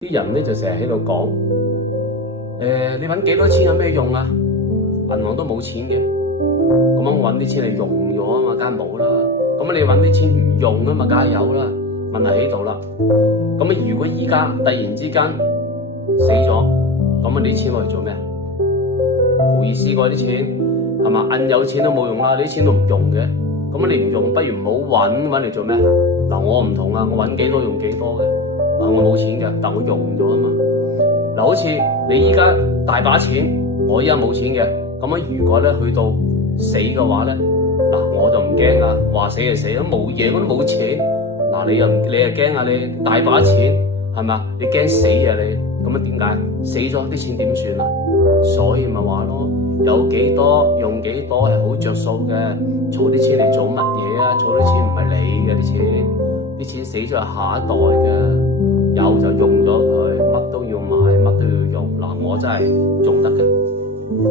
啲人咧就成日喺度講，你揾幾多錢有咩用啊？銀行都冇錢嘅，咁樣揾啲錢嚟用咗啊嘛，梗係冇啦。咁你揾啲錢唔用啊嘛，梗係有啦。問題喺度啦。咁啊，如果依家突然之間死咗，咁你啲錢攞嚟做咩？冇意思㗎啲錢，係嘛？銀有錢都冇用啦，你啲錢都唔用嘅。咁你唔用，不如唔好揾嚟做咩？嗱，我唔同啊，我揾幾多用幾多嘅。我冇錢嘅，但我用咗啊嘛。嗱，好似你依家大把錢，我依家冇錢嘅，咁樣如果咧去到死嘅話咧，嗱我就唔驚啊，話死就死，都冇嘢，我都冇錢。嗱你又驚啊？你大把錢係咪？你驚死啊你？咁樣點解？死咗啲錢點算啊？所以咪話咯，有幾多用幾多係好着數嘅。儲啲錢嚟做乜嘢啊？儲啲錢唔係你嘅啲錢，啲錢死咗係下一代嘅。有就用咗佢，乜都要買，乜都要用。嗱，我真係用得嘅。